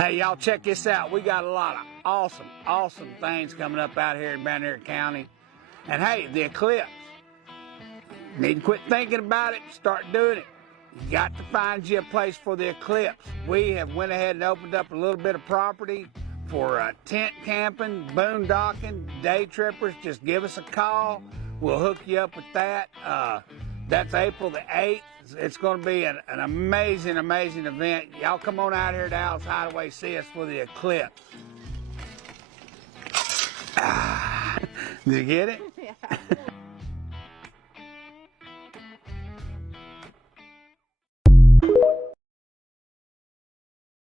Hey, y'all, check this out. We got a lot of awesome things coming up out here in Bandera County. And hey, the eclipse. Need to quit thinking about it, start doing it. You got to find you a place for the eclipse. We have went ahead and opened up a little bit of property for tent camping, boondocking, day trippers. Just give us a call. We'll hook you up with that. That's April the 8th. It's going to be an amazing event. Y'all come on out here to Al's Hideaway, see us for the eclipse. Did you get it?